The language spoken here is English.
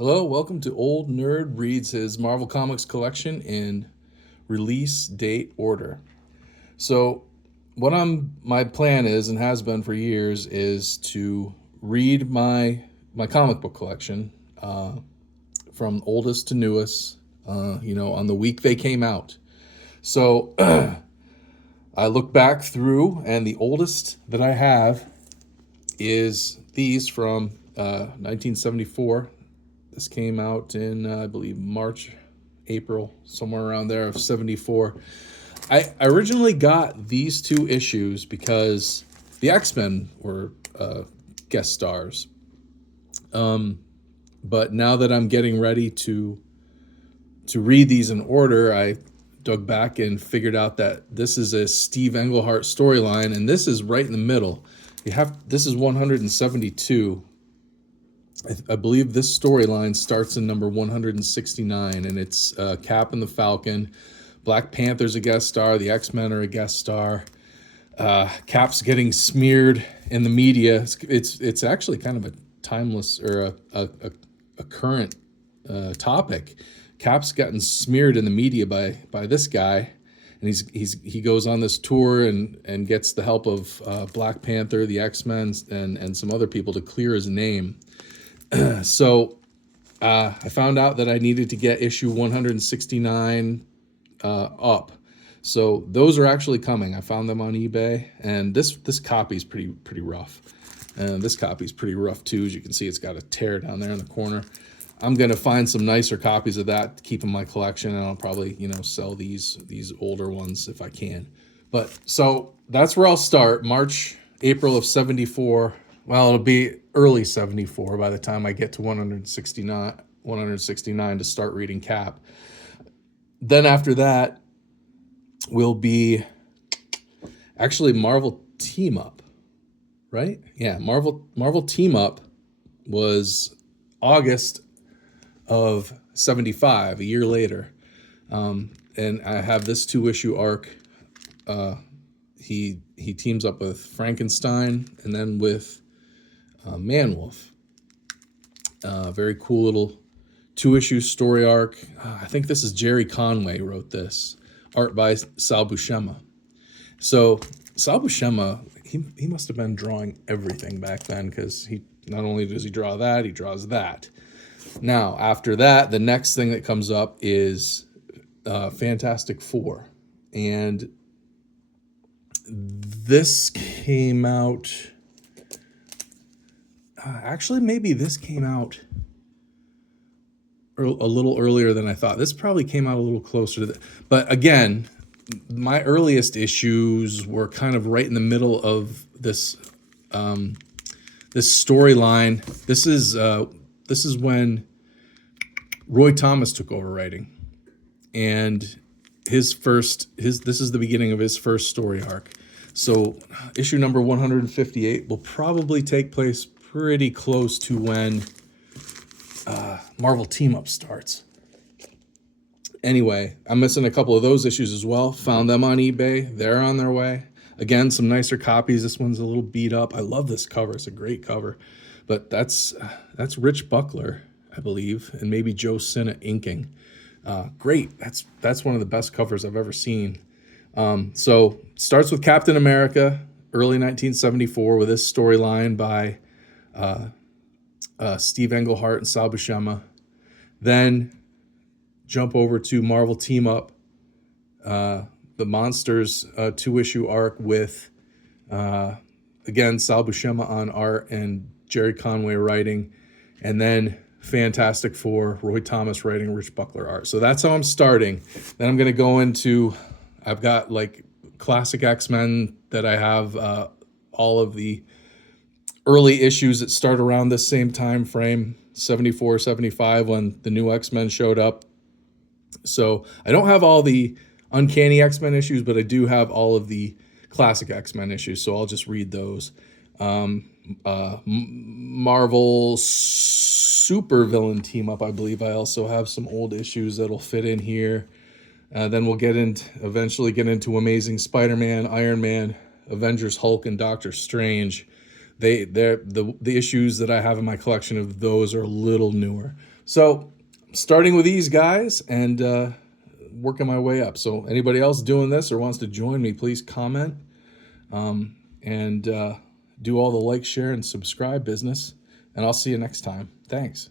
Hello, welcome to Old Nerd Reads his Marvel Comics collection in release date order. So, my plan is and has been for years is to read my comic book collection from oldest to newest, on the week they came out. So, I look back through, and the oldest that I have is these from 1974. This came out in, I believe, March, April, somewhere around there of 74. I originally got these two issues because the X-Men were guest stars. But now that I'm getting ready to read these in order, I dug back and figured out that this is a Steve Englehart storyline, and this is right in the middle. This is 172. I believe this storyline starts in number 169, and it's Cap and the Falcon. Black Panther's a guest star. The X-Men are a guest star. Cap's getting smeared in the media. It's actually kind of a timeless or a current topic. Cap's gotten smeared in the media by this guy, and he goes on this tour and gets the help of Black Panther, the X-Men, and some other people to clear his name. So I found out that I needed to get issue 169 up. So those are actually coming. I found them on eBay, and this copy is pretty rough. And this copy is pretty rough too. As you can see, it's got a tear down there in the corner. I'm gonna find some nicer copies of that to keep in my collection, and I'll probably sell these older ones if I can. But so that's where I'll start. April of 74. Well, it'll be early 74 by the time I get to 169 to start reading Cap. Then after that will be actually Marvel Team Up, right? Yeah, Marvel Team Up was August of 75, a year later. And I have this 2-issue arc. He teams up with Frankenstein and then with Manwolf. Very cool little 2-issue story arc. I think this is Jerry Conway wrote this. Art by Sal Buscema. So Sal Buscema, he must have been drawing everything back then, because he not only does he draw that, he draws that. Now, after that, the next thing that comes up is Fantastic Four. And this came out... actually, maybe this came out a little earlier than I thought. This probably came out a little closer to that. But again, my earliest issues were kind of right in the middle of this this storyline. This is when Roy Thomas took over writing, and this is the beginning of his first story arc. So issue number 158 will probably take place pretty close to when Marvel Team Up starts. Anyway, I'm missing a couple of those issues as well. Found them on eBay. They're on their way. Again, some nicer copies. This one's a little beat up. I love this cover. It's a great cover. But that's Rich Buckler, I believe, and maybe Joe Sinna inking. Great. That's one of the best covers I've ever seen. So starts with Captain America, early 1974, with this storyline by Steve Englehart and Sal Buscema. Then jump over to Marvel Team Up, the Monsters 2-issue arc with, again, Sal Buscema on art and Jerry Conway writing. And then Fantastic Four, Roy Thomas writing, Rich Buckler art. So that's how I'm starting. Then I'm going to go into, I've got like classic X-Men that I have all of the early issues that start around this same time frame, 74, 75, when the new X-Men showed up. So I don't have all the Uncanny X-Men issues, but I do have all of the classic X-Men issues, so I'll just read those. Marvel Supervillain Team Up, I believe I also have some old issues that'll fit in here. Then we'll eventually get into Amazing Spider-Man, Iron Man, Avengers, Hulk, and Doctor Strange. The issues that I have in my collection of those are a little newer. So starting with these guys and working my way up. So anybody else doing this or wants to join me, please comment and do all the like, share, and subscribe business. And I'll see you next time. Thanks.